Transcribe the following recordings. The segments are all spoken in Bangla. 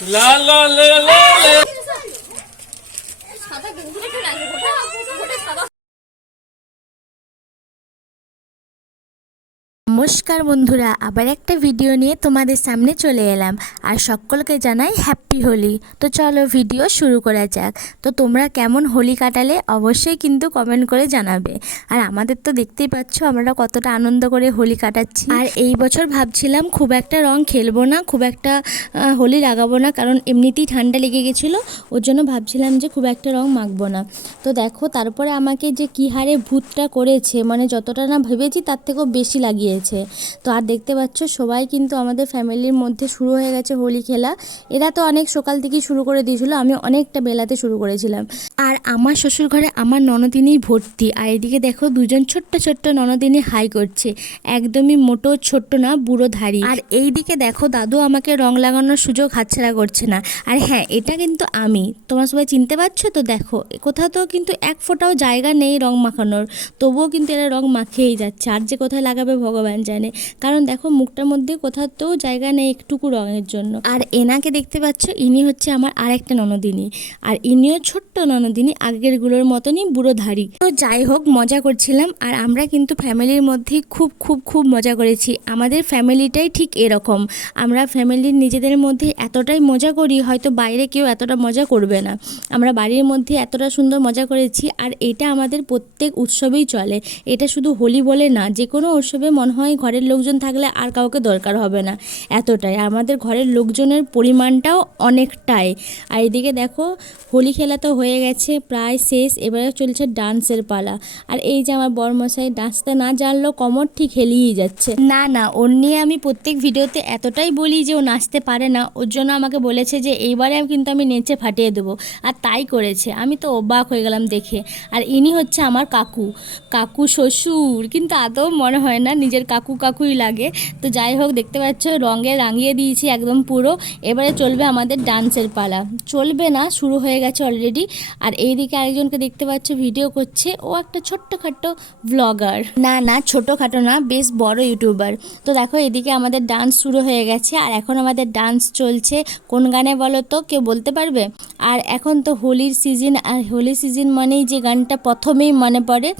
লা লা লা সাদা নমস্কার বন্ধুরা, আবার একটা ভিডিও নিয়ে তোমাদের সামনে চলে এলাম। আর সকলকে জানাই হ্যাপি হোলি। তো চলো ভিডিও শুরু করা যাক। তো তোমরা কেমন হোলি কাটালে অবশ্যই কিন্তু কমেন্ট করে জানাবে। আর আমাদের তো দেখতেই পাচ্ছ, আমরা কতটা আনন্দ করে হোলি কাটাচ্ছি। আর এই বছর ভাবছিলাম খুব একটা রং খেলব না, খুব একটা হোলি লাগাবো না, কারণ এমনিতেই ঠান্ডা লেগে গেছিল। ওর জন্য ভাবছিলাম যে খুব একটা রং মাখবো না। তো দেখো, তারপরে আমাকে যে কী হারে ভূতটা করেছে মানে যতটা না ভেবেছি তার থেকেও বেশি লাগিয়েছে। তো আর দেখতে পাচ্ছ, সবাই কিন্তু আমাদের ফ্যামিলির মধ্যে শুরু হয়ে গেছে হোলি খেলা। এরা তো অনেক সকাল থেকেই শুরু করে দিয়েছিল, আমি অনেকটা বেলাতে শুরু করেছিলাম। আর আমার শ্বশুর ঘরে আমার ননদিনই ভর্তি, আর এদিকে দেখো দুজন ছোট্ট ছোট্ট ননদিনী হাই করছে। একদমই মোটো, ছোট্ট না, বুড়ো ধারী আর এই দিকে দেখো দাদু আমাকে রং লাগানোর সুযোগ হাতছাড়া করছে না। আর হ্যাঁ এটা কিন্তু আমি। তোমরা সবাই চিনতে পারছ তো? দেখো, কোথাও তো কিন্তু এক ফোঁটাও জায়গা নেই রং মাখানোর। তবুও কিন্তু এরা রং মাখিয়েই যাচ্ছে। আর যে কোথায় লাগাবে ভগবান জানে। কারণ দেখো, মুখটার মধ্যে কোথাও তো জায়গা নেই একটুকু রঙের জন্য। আর এনাকে দেখতে পাচ্ছ, ইনি হচ্ছে আমার আরেকটা ননদিনী। আর ইনিও ছোট্ট ননদিনী, আগেরগুলোর মতনই বুড়ো ধারী তো যাই হোক, মজা করছিলাম, আর আমরা কিন্তু ফ্যামিলির মধ্যে খুব খুব খুব মজা করেছি। আমাদের ফ্যামিলিটাই ঠিক এরকম। আমরা ফ্যামিলির নিজেদের মধ্যে এতটাই মজা করি, হয়তো বাইরে কেউ এতটা মজা করবে না। আমরা বাড়ির মধ্যে এতটা সুন্দর মজা করেছি, আর এটা আমাদের প্রত্যেক উৎসবেই চলে। এটা শুধু হোলি বলে না যে কোনো উৎসবে মনে হয় ঘরের লোকজন থাকলে আর কাউকে দরকার হবে না। এতটাই। আমাদের ঘরের লোকজনের পরিমাণটাও অনেকটাই। আর এদিকে দেখো, হোলি খেলা তো হয়ে গেছে, প্রায় শেষ। এবারে চলছে ডান্সের পালা। আর এই যে আমার বরমশাই নাচতে না জানলেও কমর ঠিক হেলিয়েই যাচ্ছে। না না, ওর নিয়ে আমি প্রত্যেক ভিডিওতে এতটাই বলি যে ও নাচতে পারে না। ওর জন্য আমাকে বলেছে যে, এইবারে আমি কিন্তু আমি নেচে ফাটিয়ে দেবো। আর তাই করেছে। আমি তো অবাক হয়ে গেলাম দেখে। আর ইনি হচ্ছে আমার কাকু। কাকু শ্বশুর। কিন্তু আদৌ মনে হয় না নিজের কাকু কাকুই লাগে। তো যাই হোক, দেখতে পাচ্ছ, রঙে রাঙিয়ে দিয়েছি একদম পুরো। এবারে চলবে আমাদের ডান্সের পালা। চলবে না, শুরু হয়ে গেছে অলরেডি আর এইদিকে আরেকজনকে দেখতে পাচ্ছ ভিডিও করছে। ও একটা ছোট্টখাট্ট ব্লগার না না, ছোটোখাটো না, বেশ বড় ইউটিউবার তো দেখো, এদিকে আমাদের ডান্স শুরু হয়ে গেছে। আর এখন আমাদের ডান্স চলছে। কোন গানে বলো তো, কেউ বলতে পারবে? আর এখন তো হোলির সিজন, আর হোলি সিজন মানেই যে গানটা প্রথমেই মনে পড়ে,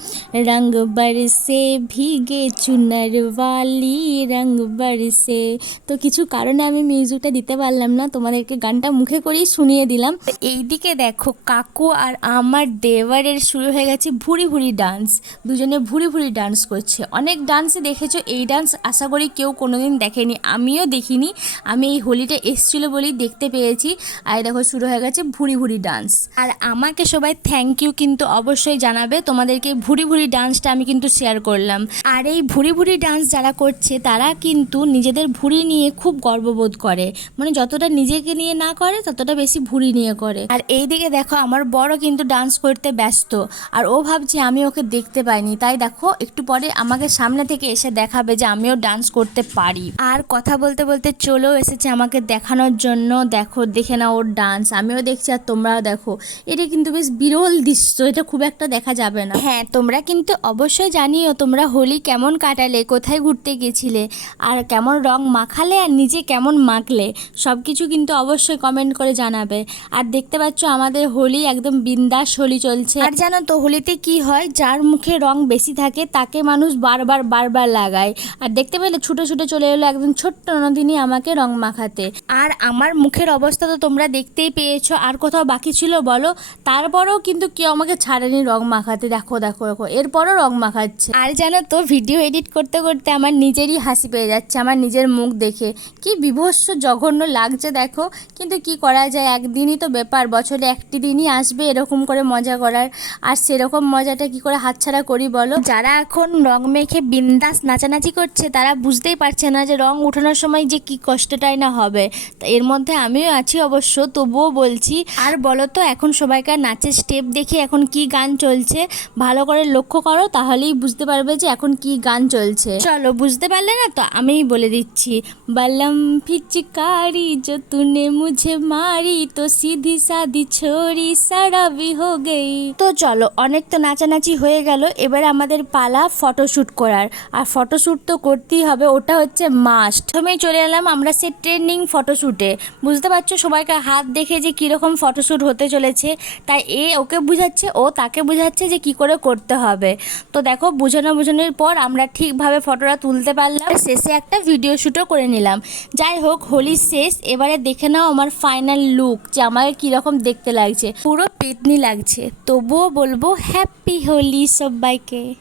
রঙ বরসে ভিগে চুনার ওয়ালি রঙ বরসে। তো কিছু কারণে আমি মিউজিকটা দিতে পারলাম না, তোমাদেরকে গানটা মুখে করেই শুনিয়ে দিলাম। তো এইদিকে দেখো, কাকু আর আমার দেওয়ারের শুরু হয়ে গেছে ভুরি ভুরি ডান্স। দুজনে ভুরি ভুরি ডান্স করছে। অনেক ডান্সে দেখেছ, এই ডান্স আশা করি কেউ কোনোদিন দেখেনি, আমিও দেখিনি। আমি এই হোলিটা এসেছিল বলেই দেখতে পেয়েছি। আর দেখো, শুরু হয়ে গেছে ভুড়ি ভুড়ি ডান্স আর আমাকে সবাই থ্যাংক ইউ কিন্তু অবশ্যই জানাবে, তোমাদেরকে ভুড়ি ভুড়ি ডান্সটা আমি কিন্তু শেয়ার করলাম। আর এই ভুড়ি ভুড়ি ডান্স যারা করছে, তারা কিন্তু নিজেদের ভুড়ি নিয়ে খুব গর্ববোধ করে। মানে যতটা নিজেকে নিয়ে না করে, ততটা বেশি ভুড়ি নিয়ে করে। আর এই দিকে দেখো, আমার বড় কিন্তু ডান্স করতে ব্যস্ত। আর ও ভাবছে আমি ওকে দেখতে পাইনি। তাই দেখো, একটু পরে আমাকে সামনে থেকে এসে দেখাবে যে আমিও ডান্স করতে পারি। আর কথা বলতে বলতে চলেও এসেছে আমাকে দেখানোর জন্য। দেখো, দেখে না ওর ডান্স আমিও দেখছি আর তোমরাও দেখো। এটা কিন্তু বেশ বিরল দৃশ্য এটা খুব একটা দেখা যাবে না। হ্যাঁ তোমরা কিন্তু অবশ্যই জানিও তোমরা হোলি কেমন কাটালে কোথায় ঘুরতে গেছিলে আর কেমন রং মাখালে আর নিজে কেমন মাখলে সব কিছু কিন্তু অবশ্যই কমেন্ট করে জানাবে। আর দেখতে পাচ্ছ আমাদের হোলি একদম বিন্দাস হোলি চলছে। আর জানো তো হোলিতে কি হয় যার মুখে রং বেশি থাকে তাকে মানুষ বারবার বারবার লাগায়। আর দেখতে পেলে ছুটে ছুটে চলে এলো একদম ছোট্ট নদিনী আমাকে রং মাখাতে। আর আমার মুখের অবস্থা তো তোমরা দেখতেই পেয়েছ আর কোথাও বাকি ছিল বলো? তারপরেও কিন্তু কেউ আমাকে ছাড়েনি রং মাখাতে। দেখো দেখো দেখো। এরপরও রং মাখাচ্ছে। আর জানো তো ভিডিও এডিট করতে করতে আমার নিজেরই হাসি পেয়ে যাচ্ছে, আমার নিজের মুখ দেখে। কি বিভৎস জঘন্য লাগছে, দেখো। কিন্তু কি করা যায়? একদিনই তো ব্যাপার, বছরে একটি দিনই আসবে এরকম করে মজা করার। আর সেরকম মজাটা কি করে হাতছাড়া করি বলো? যারা এখন রং মেখে বিন্দাস নাচানাচি করছে, তারা বুঝতেই পারছে না যে রং উঠানোর সময় যে কি কষ্টটাই না হবে। তা এর মধ্যে আমিও আছি অবশ্য, তবুও বলছি করছি। আর বলো তো এখন সবাইকার নাচের স্টেপ দেখে এখন কি গান চলছে, ভালো করে লক্ষ্য করো, তাহলেই বুঝতে পারবে যে এখন কি গান চলছে। চলো, বুঝতে পারলে না? তো আমিই বলে দিচ্ছি। বলম ফিচকারি যে তুনে মুঝে মারি, তো সিধি সাধি ছড়ি সারাবি হো গেই। তো চলো, অনেক তো নাচানাচি হয়ে গেল, এবার আমাদের পালা ফটোশ্যুট করার। আর ফটোশ্যুট তো করতেই হবে, ওটা হচ্ছে মাস্ট প্রথমেই চলে এলাম আমরা সে ট্রেন্ডিং ফটোশ্যুটে বুঝতে পারছ, সবাইকার হাত দেখে যে কীরকম ফটোশ্যুট হতে চলেছে, তাই এ ওকে বুঝাচ্ছে, ও তাকে বুঝাচ্ছে যে কি করে করতে হবে। তো দেখো, বোঝানো বোঝানোর পর আমরা ঠিকভাবে ফটোটা তুলতে পারলাম। শেষে একটা ভিডিও শ্যুটও করে নিলাম। যাই হোক হোলি শেষ। এবারে দেখে নাও আমার ফাইনাল লুক যে আমাকে কীরকম দেখতে লাগছে। পুরো পেতনি লাগছে। তবুও বলব হ্যাপি হোলি সবাইকে।